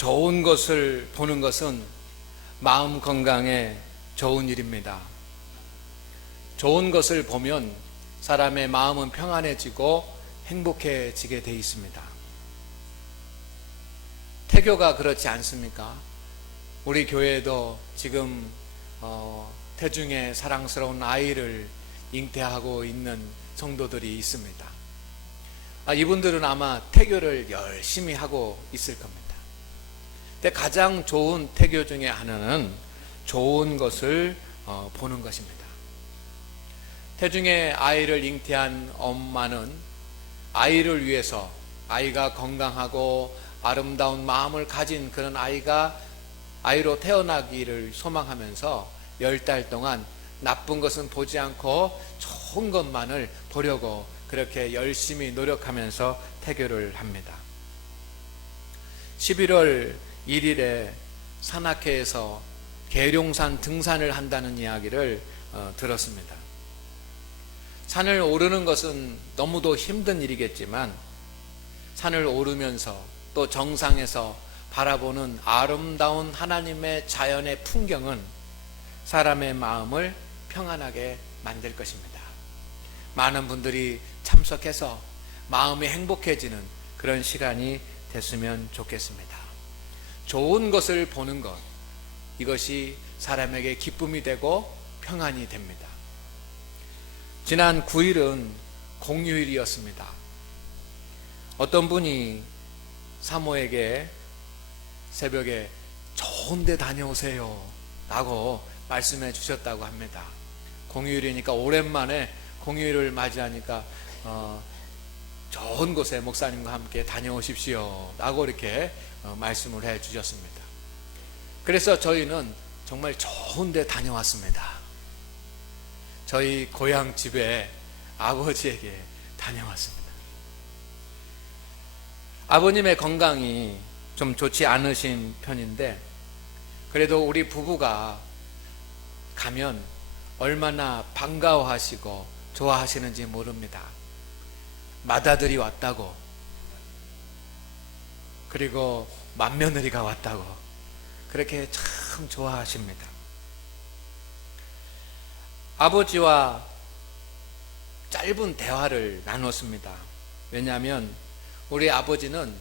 좋은 것을 보는 것은 마음 건강에 좋은 일입니다. 좋은 것을 보면 사람의 마음은 평안해지고 행복해지게 되어 있습니다. 태교가 그렇지 않습니까? 우리 교회도 지금 태중의 사랑스러운 아이를 잉태하고 있는 성도들이 있습니다. 이분들은 아마 태교를 열심히 하고 있을 겁니다. 근데 가장 좋은 태교 중에 하나는 좋은 것을 보는 것입니다. 태중의 아이를 잉태한 엄마는 아이를 위해서, 아이가 건강하고 아름다운 마음을 가진 그런 아이로 태어나기를 소망하면서 10달 동안 나쁜 것은 보지 않고 좋은 것만을 보려고 그렇게 열심히 노력하면서 태교를 합니다. 11월 1일에 산악회에서 계룡산 등산을 한다는 이야기를 들었습니다. 산을 오르는 것은 너무도 힘든 일이겠지만 산을 오르면서 또 정상에서 바라보는 아름다운 하나님의 자연의 풍경은 사람의 마음을 평안하게 만들 것입니다. 많은 분들이 참석해서 마음이 행복해지는 그런 시간이 됐으면 좋겠습니다. 좋은 것을 보는 것, 이것이 사람에게 기쁨이 되고 평안이 됩니다. 지난 9일은 공휴일이었습니다. 어떤 분이 사모에게 새벽에 좋은 데 다녀오세요 라고 말씀해 주셨다고 합니다. 공휴일이니까 오랜만에 공휴일을 맞이하니까 좋은 곳에 목사님과 함께 다녀오십시오 라고 이렇게 말씀을 해 주셨습니다. 그래서 저희는 정말 좋은 데 다녀왔습니다. 저희 고향 집에 아버지에게 다녀왔습니다. 아버님의 건강이 좀 좋지 않으신 편인데 그래도 우리 부부가 가면 얼마나 반가워하시고 좋아하시는지 모릅니다. 맏아들이 왔다고, 그리고 맏며느리가 왔다고 그렇게 참 좋아하십니다. 아버지와 짧은 대화를 나눴습니다. 왜냐하면 우리 아버지는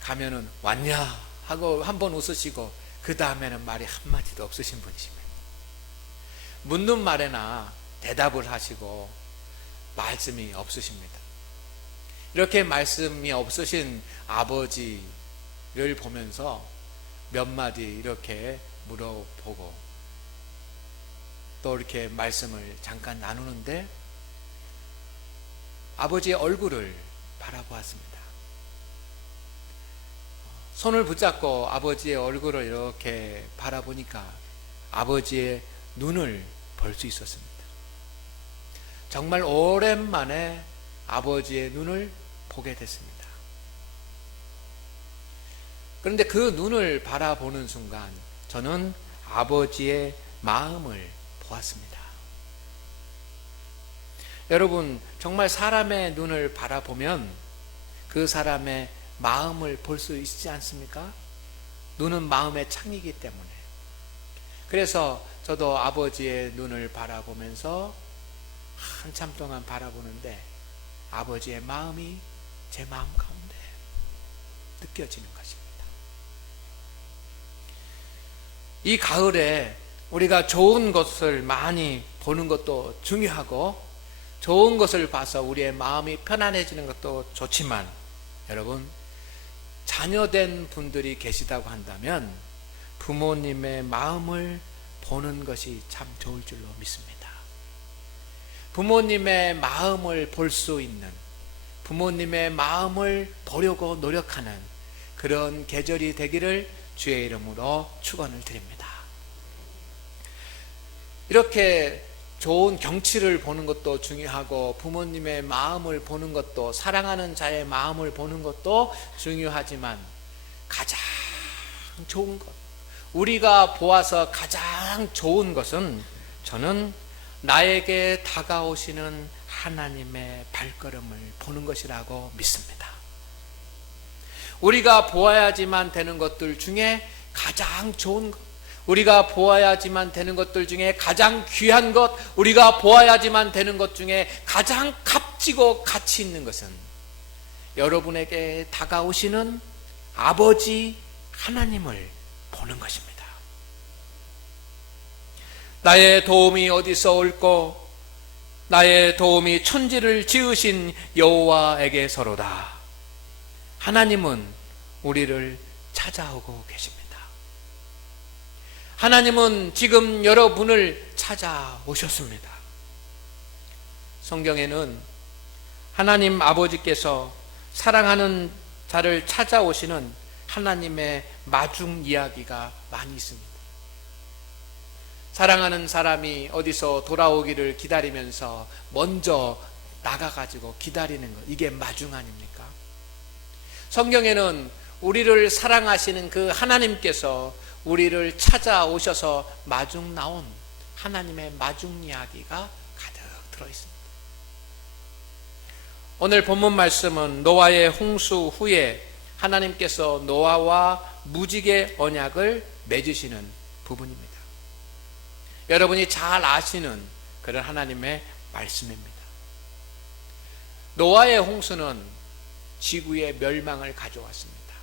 가면은 왔냐 하고 한번 웃으시고 그 다음에는 말이 한마디도 없으신 분이십니다. 묻는 말에나 대답을 하시고 말씀이 없으십니다. 이렇게 말씀이 없으신 아버지를 보면서 몇 마디 이렇게 물어보고 또 이렇게 말씀을 잠깐 나누는데 아버지의 얼굴을 바라보았습니다. 손을 붙잡고 아버지의 얼굴을 이렇게 바라보니까 아버지의 눈을 볼 수 있었습니다. 정말 오랜만에 아버지의 눈을 보게 됐습니다. 그런데 그 눈을 바라보는 순간 저는 아버지의 마음을 보았습니다. 여러분, 정말 사람의 눈을 바라보면 그 사람의 마음을 볼 수 있지 않습니까? 눈은 마음의 창이기 때문에. 그래서 저도 아버지의 눈을 바라보면서 한참 동안 바라보는데 아버지의 마음이 제 마음 가운데 느껴지는 것입니다. 이 가을에 우리가 좋은 것을 많이 보는 것도 중요하고 좋은 것을 봐서 우리의 마음이 편안해지는 것도 좋지만 여러분, 자녀된 분들이 계시다고 한다면 부모님의 마음을 보는 것이 참 좋을 줄로 믿습니다. 부모님의 마음을 볼 수 있는, 부모님의 마음을 보려고 노력하는 그런 계절이 되기를 주의 이름으로 축원을 드립니다. 이렇게 좋은 경치를 보는 것도 중요하고 부모님의 마음을 보는 것도, 사랑하는 자의 마음을 보는 것도 중요하지만 가장 좋은 것, 우리가 보아서 가장 좋은 것은 저는 나에게 다가오시는 하나님의 발걸음을 보는 것이라고 믿습니다. 우리가 보아야지만 되는 것들 중에 가장 좋은 것, 우리가 보아야지만 되는 것들 중에 가장 귀한 것, 우리가 보아야지만 되는 것 중에 가장 값지고 가치 있는 것은 여러분에게 다가오시는 아버지 하나님을 보는 것입니다. 나의 도움이 어디서 올꼬? 나의 도움이 천지를 지으신 여호와에게서로다. 하나님은 우리를 찾아오고 계십니다. 하나님은 지금 여러분을 찾아오셨습니다. 성경에는 하나님 아버지께서 사랑하는 자를 찾아오시는 하나님의 마중 이야기가 많이 있습니다. 사랑하는 사람이 어디서 돌아오기를 기다리면서 먼저 나가가지고 기다리는 것, 이게 마중 아닙니까? 성경에는 우리를 사랑하시는 그 하나님께서 우리를 찾아오셔서 마중 나온 하나님의 마중 이야기가 가득 들어있습니다. 오늘 본문 말씀은 노아의 홍수 후에 하나님께서 노아와 무지개 언약을 맺으시는 부분입니다. 여러분이 잘 아시는 그런 하나님의 말씀입니다. 노아의 홍수는 지구의 멸망을 가져왔습니다.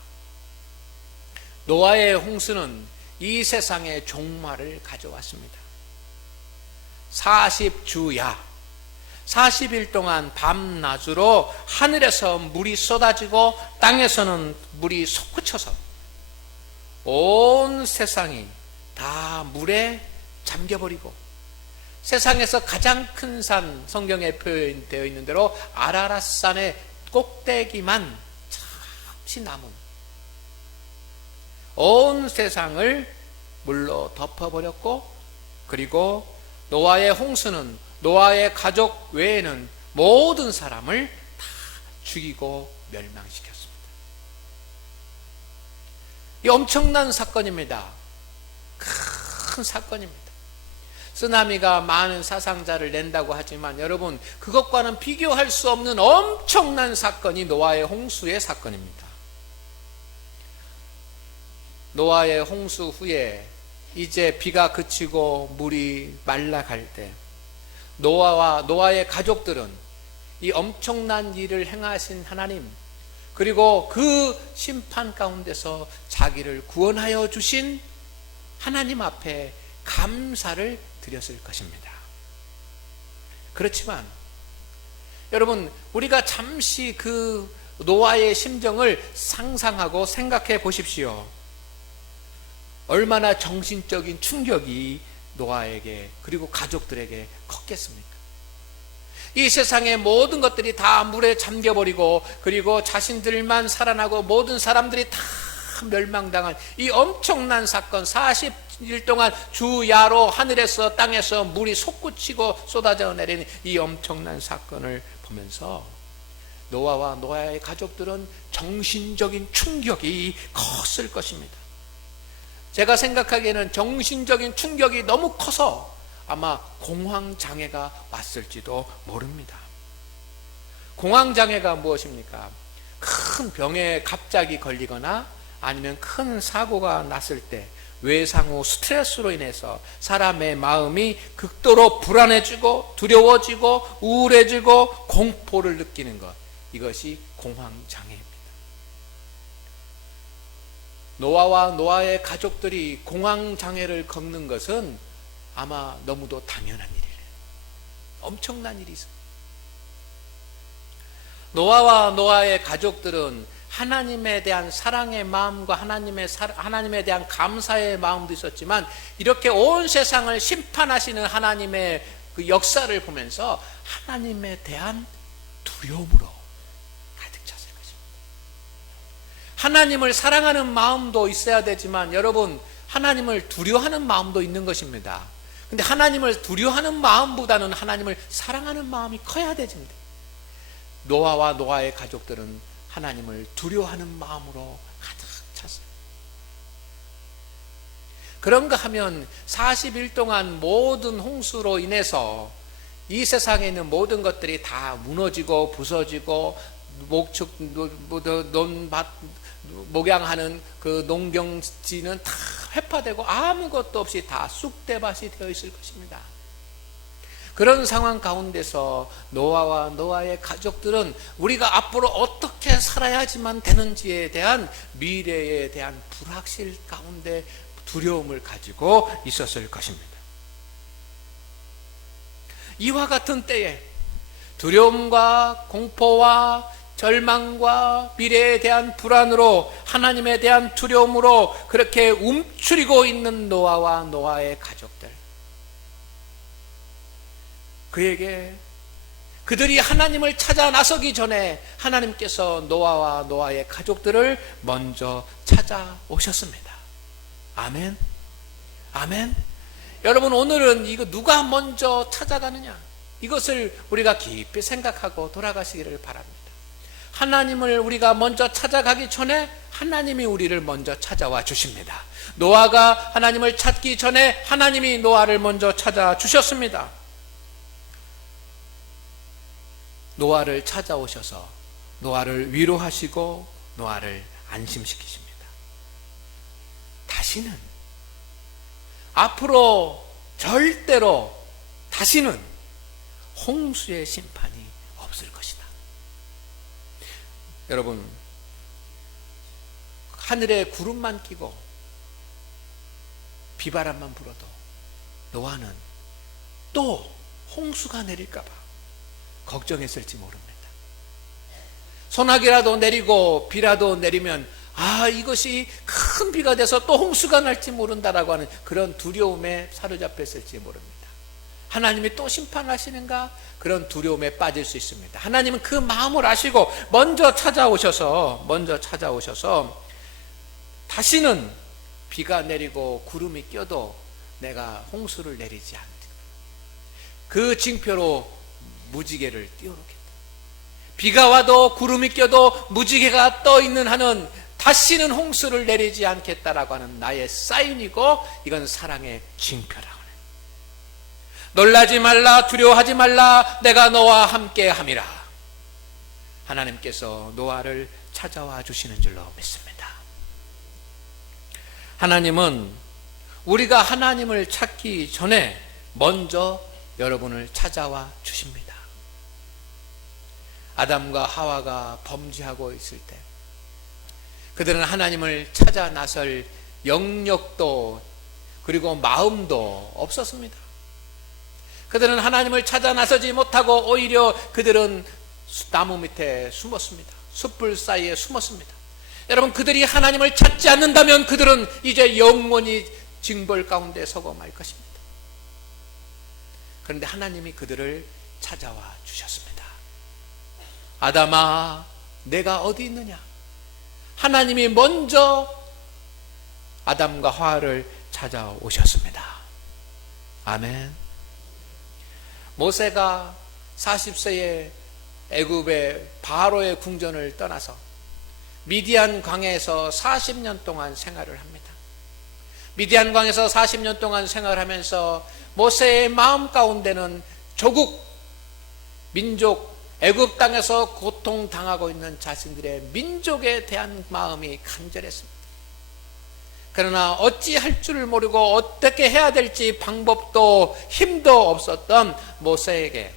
노아의 홍수는 이 세상의 종말을 가져왔습니다. 40주야 40일 동안 밤낮으로 하늘에서 물이 쏟아지고 땅에서는 물이 솟구쳐서 온 세상이 다 물에 잠겨버리고 세상에서 가장 큰 산, 성경에 표현되어 있는 대로 아라랏산의 꼭대기만 잠시 남은 온 세상을 물로 덮어버렸고, 그리고 노아의 홍수는 노아의 가족 외에는 모든 사람을 다 죽이고 멸망시켰습니다. 이 엄청난 사건입니다. 큰 사건입니다. 쓰나미가 많은 사상자를 낸다고 하지만 여러분, 그것과는 비교할 수 없는 엄청난 사건이 노아의 홍수의 사건입니다. 노아의 홍수 후에 이제 비가 그치고 물이 말라갈 때 노아와 노아의 가족들은 이 엄청난 일을 행하신 하나님, 그리고 그 심판 가운데서 자기를 구원하여 주신 하나님 앞에 감사를 드렸을 것입니다. 그렇지만 여러분, 우리가 잠시 그 노아의 심정을 상상하고 생각해 보십시오. 얼마나 정신적인 충격이 노아에게 그리고 가족들에게 컸겠습니까? 이 세상의 모든 것들이 다 물에 잠겨버리고, 그리고 자신들만 살아나고 모든 사람들이 다 멸망당한 이 엄청난 사건, 40일 동안 주야로 하늘에서 땅에서 물이 솟구치고 쏟아져 내리는 이 엄청난 사건을 보면서 노아와 노아의 가족들은 정신적인 충격이 컸을 것입니다. 제가 생각하기에는 정신적인 충격이 너무 커서 아마 공황장애가 왔을지도 모릅니다. 공황장애가 무엇입니까? 큰 병에 갑자기 걸리거나 아니면 큰 사고가 났을 때 외상후 스트레스로 인해서 사람의 마음이 극도로 불안해지고 두려워지고 우울해지고 공포를 느끼는 것, 이것이 공황장애입니다. 노아와 노아의 가족들이 공황장애를 겪는 것은 아마 너무도 당연한 일이에요. 엄청난 일이 있어요. 노아와 노아의 가족들은 하나님에 대한 사랑의 마음과 하나님에 대한 감사의 마음도 있었지만, 이렇게 온 세상을 심판하시는 하나님의 그 역사를 보면서 하나님에 대한 두려움으로 가득 찼을 것입니다. 하나님을 사랑하는 마음도 있어야 되지만 여러분, 하나님을 두려워하는 마음도 있는 것입니다. 근데 하나님을 두려워하는 마음보다는 하나님을 사랑하는 마음이 커야 되는데, 노아와 노아의 가족들은 하나님을 두려워하는 마음으로 가득 찼어요. 그런가 하면 40일 동안 모든 홍수로 인해서 이 세상에 있는 모든 것들이 다 무너지고 부서지고 목축, 논밭, 목양하는 그 농경지는 다 회파되고 아무것도 없이 다 쑥대밭이 되어 있을 것입니다. 그런 상황 가운데서 노아와 노아의 가족들은 우리가 앞으로 어떻게 살아야지만 되는지에 대한 미래에 대한 불확실 가운데 두려움을 가지고 있었을 것입니다. 이와 같은 때에 두려움과 공포와 절망과 미래에 대한 불안으로, 하나님에 대한 두려움으로 그렇게 움츠리고 있는 노아와 노아의 가족들, 그에게 그들이 하나님을 찾아 나서기 전에 하나님께서 노아와 노아의 가족들을 먼저 찾아오셨습니다. 아멘. 아멘. 여러분, 오늘은 이거 누가 먼저 찾아가느냐, 이것을 우리가 깊이 생각하고 돌아가시기를 바랍니다. 하나님을 우리가 먼저 찾아가기 전에 하나님이 우리를 먼저 찾아와 주십니다. 노아가 하나님을 찾기 전에 하나님이 노아를 먼저 찾아주셨습니다. 노아를 찾아오셔서 노아를 위로하시고 노아를 안심시키십니다. 다시는, 앞으로 절대로 다시는 홍수의 심판이 없을 것이다. 여러분, 하늘에 구름만 끼고 비바람만 불어도 노아는 또 홍수가 내릴까 봐 걱정했을지 모릅니다. 소나기라도 내리고 비라도 내리면 이것이 큰 비가 돼서 또 홍수가 날지 모른다라고 하는 그런 두려움에 사로잡혔을지 모릅니다. 하나님이 또 심판하시는가, 그런 두려움에 빠질 수 있습니다. 하나님은 그 마음을 아시고 먼저 찾아오셔서 다시는 비가 내리고 구름이 껴도 내가 홍수를 내리지 않다, 그 징표로 무지개를 띄워놓겠다. 비가 와도 구름이 껴도 무지개가 떠 있는 한은 다시는 홍수를 내리지 않겠다라고 하는 나의 사인이고, 이건 사랑의 징표라고 해요. 놀라지 말라, 두려워하지 말라, 내가 너와 함께 함이라. 하나님께서 노아를 찾아와 주시는 줄로 믿습니다. 하나님은 우리가 하나님을 찾기 전에 먼저 여러분을 찾아와 주십니다. 아담과 하와가 범죄하고 있을 때 그들은 하나님을 찾아 나설 영역도 그리고 마음도 없었습니다. 그들은 하나님을 찾아 나서지 못하고 오히려 그들은 나무 밑에 숨었습니다. 숯불 사이에 숨었습니다. 여러분, 그들이 하나님을 찾지 않는다면 그들은 이제 영원히 징벌 가운데 서고 말 것입니다. 그런데 하나님이 그들을 찾아와 주셨습니다. 아담아, 내가 어디 있느냐? 하나님이 먼저 아담과 하와를 찾아오셨습니다. 아멘. 모세가 40세에 애굽의 바로의 궁전을 떠나서 미디안 광야에서 40년 동안 생활을 합니다. 미디안 광야에서 40년 동안 생활하면서 모세의 마음 가운데는 조국, 민족, 애굽 땅에서 고통당하고 있는 자신들의 민족에 대한 마음이 간절했습니다. 그러나 어찌할 줄을 모르고 어떻게 해야 될지 방법도 힘도 없었던 모세에게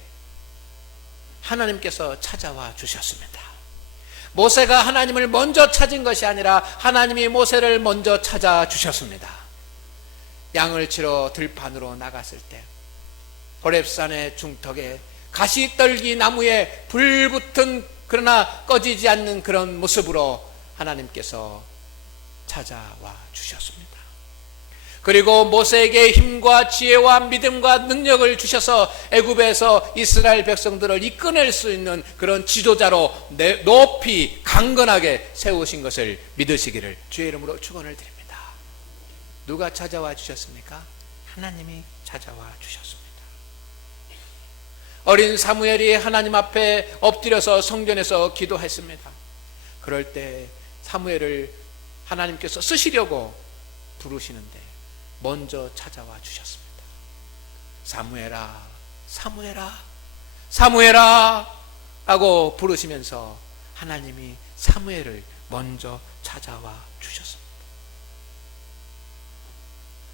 하나님께서 찾아와 주셨습니다. 모세가 하나님을 먼저 찾은 것이 아니라 하나님이 모세를 먼저 찾아주셨습니다. 양을 치러 들판으로 나갔을 때 호렙산의 중턱에 가시떨기 나무에 불붙은 그러나 꺼지지 않는 그런 모습으로 하나님께서 찾아와 주셨습니다. 그리고 모세에게 힘과 지혜와 믿음과 능력을 주셔서 애굽에서 이스라엘 백성들을 이끌어낼 수 있는 그런 지도자로 높이 강건하게 세우신 것을 믿으시기를 주의 이름으로 축원을 드립니다. 누가 찾아와 주셨습니까? 하나님이 찾아와 주셨습니다. 어린 사무엘이 하나님 앞에 엎드려서 성전에서 기도했습니다. 그럴 때 사무엘을 하나님께서 쓰시려고 부르시는데 먼저 찾아와 주셨습니다. 사무엘아, 사무엘아, 사무엘아 하고 부르시면서 하나님이 사무엘을 먼저 찾아와 주셨습니다.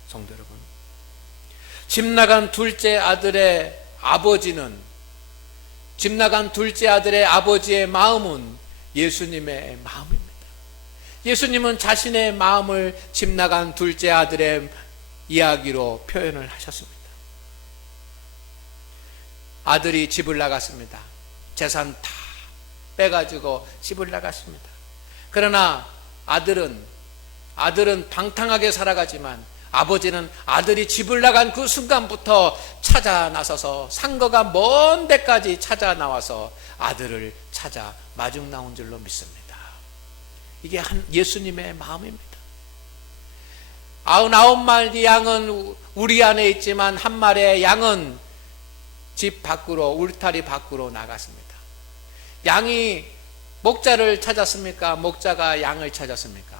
성도 여러분, 집 나간 둘째 아들의 아버지는, 집 나간 둘째 아들의 아버지의 마음은 예수님의 마음입니다. 예수님은 자신의 마음을 집 나간 둘째 아들의 이야기로 표현을 하셨습니다. 아들이 집을 나갔습니다. 재산 다 빼가지고 집을 나갔습니다. 그러나 아들은 방탕하게 살아가지만 아버지는 아들이 집을 나간 그 순간부터 찾아 나서서 상거가 먼 데까지 찾아 나와서 아들을 찾아 마중 나온 줄로 믿습니다. 이게 예수님의 마음입니다. 99마리 양은 우리 안에 있지만 한 마리의 양은 집 밖으로, 울타리 밖으로 나갔습니다. 양이 목자를 찾았습니까? 목자가 양을 찾았습니까?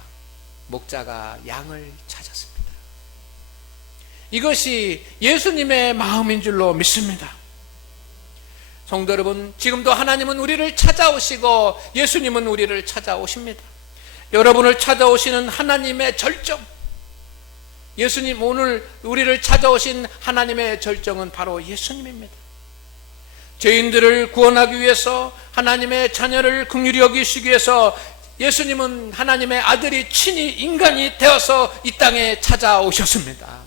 목자가 양을 찾았습니다. 이것이 예수님의 마음인 줄로 믿습니다. 성도 여러분, 지금도 하나님은 우리를 찾아오시고 예수님은 우리를 찾아오십니다. 여러분을 찾아오시는 하나님의 절정, 예수님, 오늘 우리를 찾아오신 하나님의 절정은 바로 예수님입니다. 죄인들을 구원하기 위해서, 하나님의 자녀를 긍휼히 여기시기 위해서 예수님은 하나님의 아들이 친히 인간이 되어서 이 땅에 찾아오셨습니다.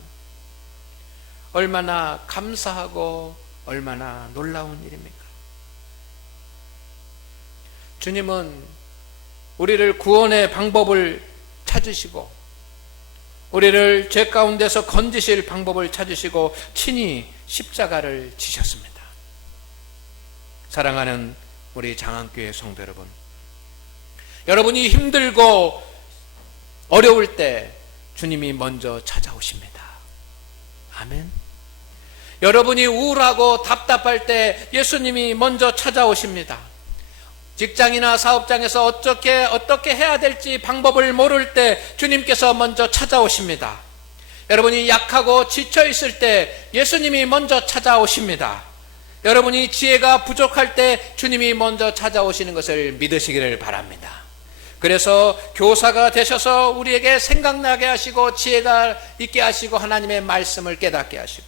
얼마나 감사하고 얼마나 놀라운 일입니까? 주님은 우리를 구원의 방법을 찾으시고 우리를 죄 가운데서 건지실 방법을 찾으시고 친히 십자가를 지셨습니다. 사랑하는 우리 장안교회 성도 여러분, 여러분이 힘들고 어려울 때 주님이 먼저 찾아오십니다. 아멘. 여러분이 우울하고 답답할 때 예수님이 먼저 찾아오십니다. 직장이나 사업장에서 어떻게 해야 될지 방법을 모를 때 주님께서 먼저 찾아오십니다. 여러분이 약하고 지쳐 있을 때 예수님이 먼저 찾아오십니다. 여러분이 지혜가 부족할 때 주님이 먼저 찾아오시는 것을 믿으시기를 바랍니다. 그래서 교사가 되셔서 우리에게 생각나게 하시고 지혜가 있게 하시고 하나님의 말씀을 깨닫게 하시고,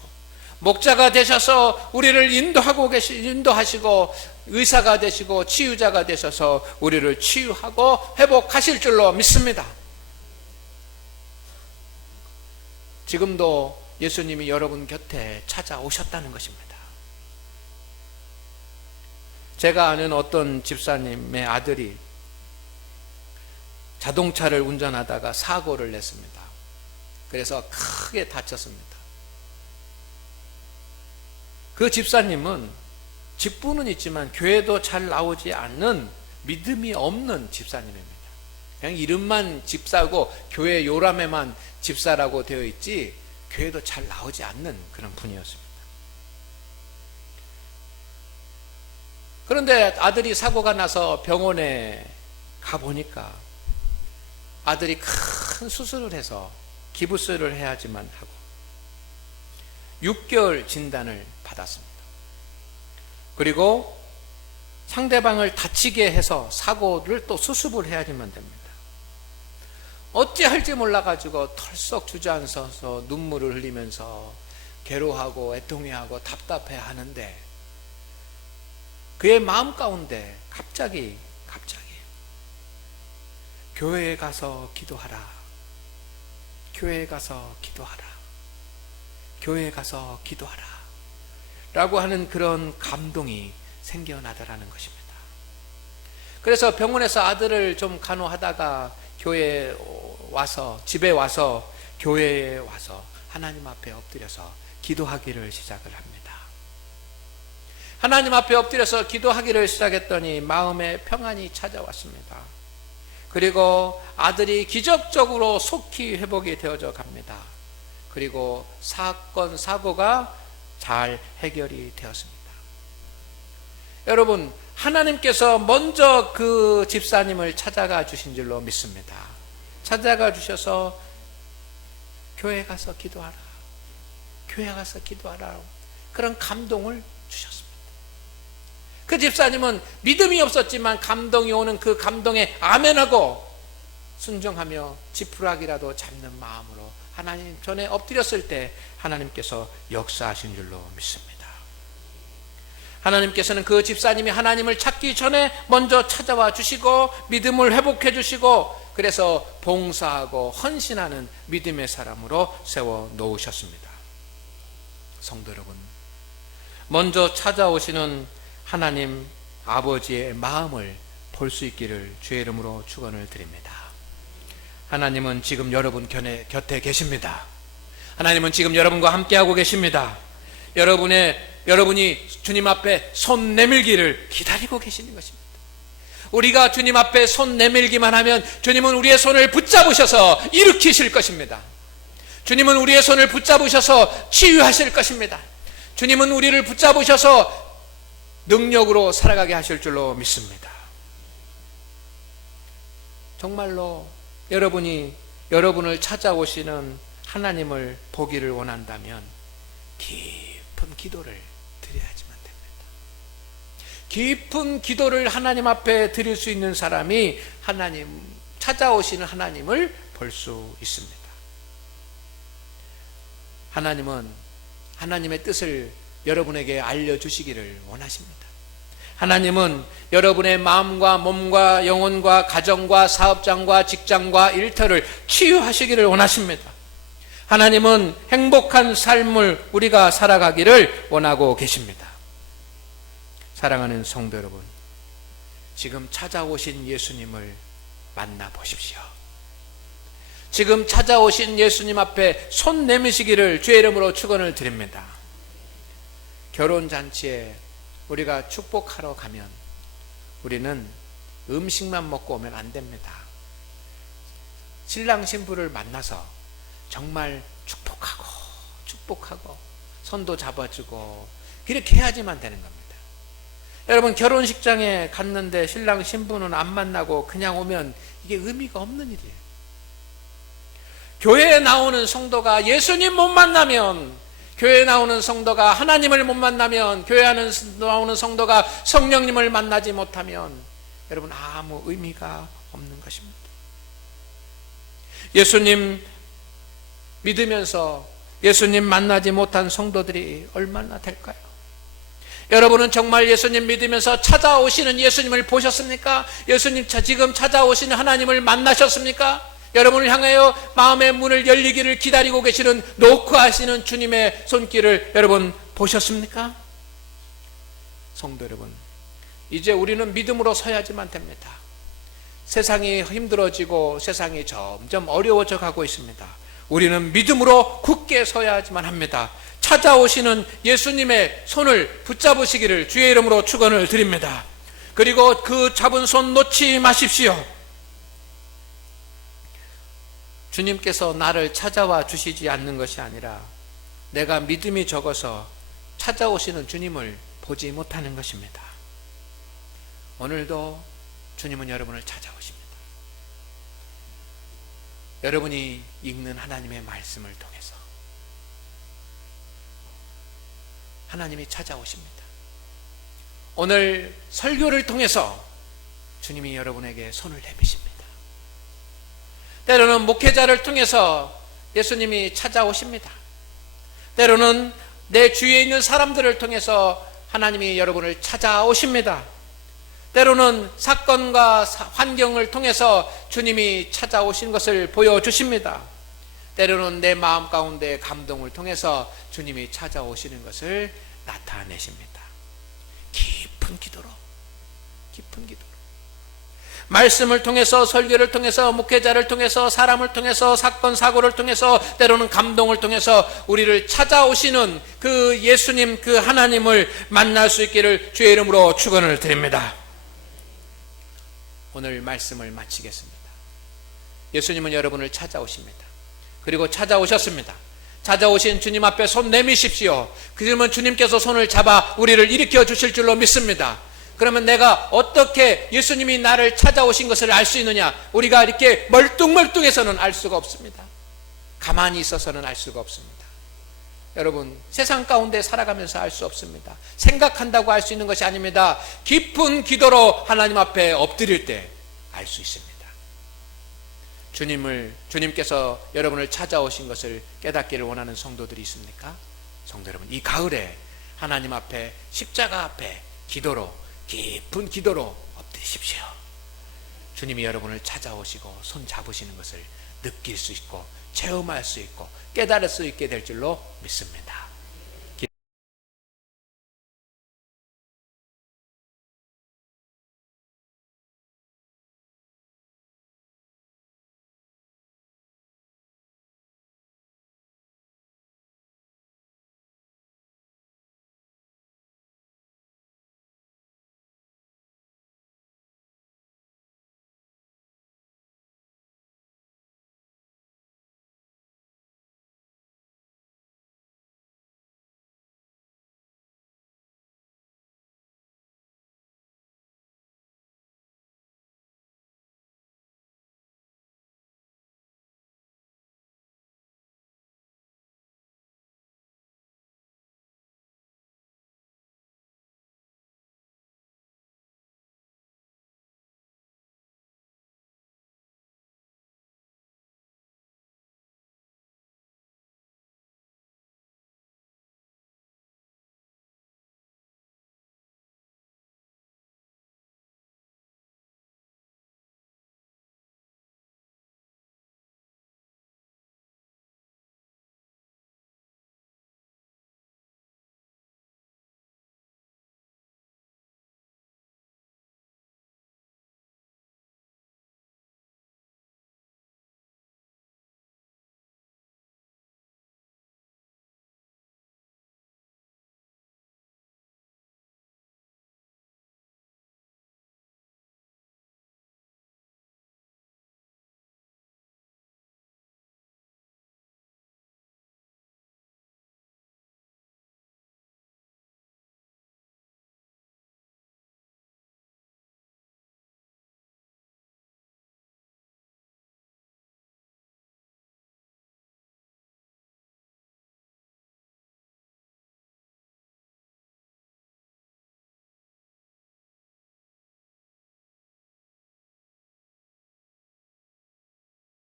목자가 되셔서 우리를 인도하시고, 의사가 되시고 치유자가 되셔서 우리를 치유하고 회복하실 줄로 믿습니다. 지금도 예수님이 여러분 곁에 찾아오셨다는 것입니다. 제가 아는 어떤 집사님의 아들이 자동차를 운전하다가 사고를 냈습니다. 그래서 크게 다쳤습니다. 그 집사님은 직분은 있지만 교회도 잘 나오지 않는 믿음이 없는 집사님입니다. 그냥 이름만 집사고 교회 요람에만 집사라고 되어 있지 교회도 잘 나오지 않는 그런 분이었습니다. 그런데 아들이 사고가 나서 병원에 가보니까 아들이 큰 수술을 해서 기부스를 해야지만 하고 6개월 진단을 받았습니다. 그리고 상대방을 다치게 해서 사고를 또 수습을 해야지만 됩니다. 어찌할지 몰라가지고 털썩 주저앉아서 눈물을 흘리면서 괴로워하고 애통해하고 답답해하는데 그의 마음 가운데 갑자기 교회에 가서 기도하라, 교회에 가서 기도하라, 교회에 가서 기도하라 라고 하는 그런 감동이 생겨나더라는 것입니다. 그래서 병원에서 아들을 좀 간호하다가 교회에 와서, 집에 와서 교회에 와서 하나님 앞에 엎드려서 기도하기를 시작을 합니다. 하나님 앞에 엎드려서 기도하기를 시작했더니 마음에 평안이 찾아왔습니다. 그리고 아들이 기적적으로 속히 회복이 되어져 갑니다. 그리고 사고가 잘 해결이 되었습니다. 여러분, 하나님께서 먼저 그 집사님을 찾아가 주신 줄로 믿습니다. 찾아가 주셔서 교회 가서 기도하라, 교회 가서 기도하라, 그런 감동을 주셨습니다. 그 집사님은 믿음이 없었지만 감동이 오는 그 감동에 아멘하고 순종하며 지푸라기라도 잡는 마음으로 하나님 전에 엎드렸을 때 하나님께서 역사하신 줄로 믿습니다. 하나님께서는 그 집사님이 하나님을 찾기 전에 먼저 찾아와 주시고 믿음을 회복해 주시고 그래서 봉사하고 헌신하는 믿음의 사람으로 세워 놓으셨습니다. 성도 여러분, 먼저 찾아오시는 하나님 아버지의 마음을 볼 수 있기를 주의 이름으로 축원을 드립니다. 하나님은 지금 여러분 곁에 계십니다. 하나님은 지금 여러분과 함께하고 계십니다. 여러분이 주님 앞에 손 내밀기를 기다리고 계시는 것입니다. 우리가 주님 앞에 손 내밀기만 하면 주님은 우리의 손을 붙잡으셔서 일으키실 것입니다. 주님은 우리의 손을 붙잡으셔서 치유하실 것입니다. 주님은 우리를 붙잡으셔서 능력으로 살아가게 하실 줄로 믿습니다. 정말로 여러분이 여러분을 찾아오시는 하나님을 보기를 원한다면 깊은 기도를 드려야지만 됩니다. 깊은 기도를 하나님 앞에 드릴 수 있는 사람이 찾아오시는 하나님을 볼 수 있습니다. 하나님은 하나님의 뜻을 여러분에게 알려주시기를 원하십니다. 하나님은 여러분의 마음과 몸과 영혼과 가정과 사업장과 직장과 일터를 치유하시기를 원하십니다. 하나님은 행복한 삶을 우리가 살아가기를 원하고 계십니다. 사랑하는 성도 여러분, 지금 찾아오신 예수님을 만나보십시오. 지금 찾아오신 예수님 앞에 손 내미시기를 주의 이름으로 축원을 드립니다. 결혼잔치에 우리가 축복하러 가면 우리는 음식만 먹고 오면 안 됩니다. 신랑 신부를 만나서 정말 축복하고 손도 잡아주고 그렇게 해야지만 되는 겁니다. 여러분, 결혼식장에 갔는데 신랑 신부는 안 만나고 그냥 오면 이게 의미가 없는 일이에요. 교회에 나오는 성도가 예수님 못 만나면, 교회에 나오는 성도가 하나님을 못 만나면, 교회에 나오는 성도가 성령님을 만나지 못하면 여러분 아무 의미가 없는 것입니다. 예수님 믿으면서 예수님 만나지 못한 성도들이 얼마나 될까요? 여러분은 정말 예수님 믿으면서 찾아오시는 예수님을 보셨습니까? 예수님 지금 찾아오시는 하나님을 만나셨습니까? 여러분을 향하여 마음의 문을 열리기를 기다리고 계시는 노크하시는 주님의 손길을 여러분 보셨습니까? 성도 여러분, 이제 우리는 믿음으로 서야지만 됩니다. 세상이 힘들어지고 세상이 점점 어려워져 가고 있습니다. 우리는 믿음으로 굳게 서야지만 합니다. 찾아오시는 예수님의 손을 붙잡으시기를 주의 이름으로 축원을 드립니다. 그리고 그 잡은 손 놓지 마십시오. 주님께서 나를 찾아와 주시지 않는 것이 아니라 내가 믿음이 적어서 찾아오시는 주님을 보지 못하는 것입니다. 오늘도 주님은 여러분을 찾아오십니다. 여러분이 읽는 하나님의 말씀을 통해서 하나님이 찾아오십니다. 오늘 설교를 통해서 주님이 여러분에게 손을 내미십니다. 때로는 목회자를 통해서 예수님이 찾아오십니다. 때로는 내 주위에 있는 사람들을 통해서 하나님이 여러분을 찾아오십니다. 때로는 사건과 환경을 통해서 주님이 찾아오신 것을 보여주십니다. 때로는 내 마음 가운데 감동을 통해서 주님이 찾아오시는 것을 나타내십니다. 깊은 기도로 말씀을 통해서, 설교를 통해서, 목회자를 통해서, 사람을 통해서, 사건 사고를 통해서, 때로는 감동을 통해서 우리를 찾아오시는 그 예수님, 그 하나님을 만날 수 있기를 주의 이름으로 축원을 드립니다. 오늘 말씀을 마치겠습니다. 예수님은 여러분을 찾아오십니다. 그리고 찾아오셨습니다. 찾아오신 주님 앞에 손 내미십시오. 그러면 주님께서 손을 잡아 우리를 일으켜 주실 줄로 믿습니다. 그러면 내가 어떻게 예수님이 나를 찾아오신 것을 알 수 있느냐? 우리가 이렇게 멀뚱멀뚱해서는 알 수가 없습니다. 가만히 있어서는 알 수가 없습니다. 여러분, 세상 가운데 살아가면서 알 수 없습니다. 생각한다고 알 수 있는 것이 아닙니다. 깊은 기도로 하나님 앞에 엎드릴 때 알 수 있습니다. 주님께서 여러분을 찾아오신 것을 깨닫기를 원하는 성도들이 있습니까? 성도 여러분, 이 가을에 하나님 앞에 십자가 앞에 기도로, 깊은 기도로 엎드리십시오. 주님이 여러분을 찾아오시고 손 잡으시는 것을 느낄 수 있고 체험할 수 있고 깨달을 수 있게 될 줄로 믿습니다.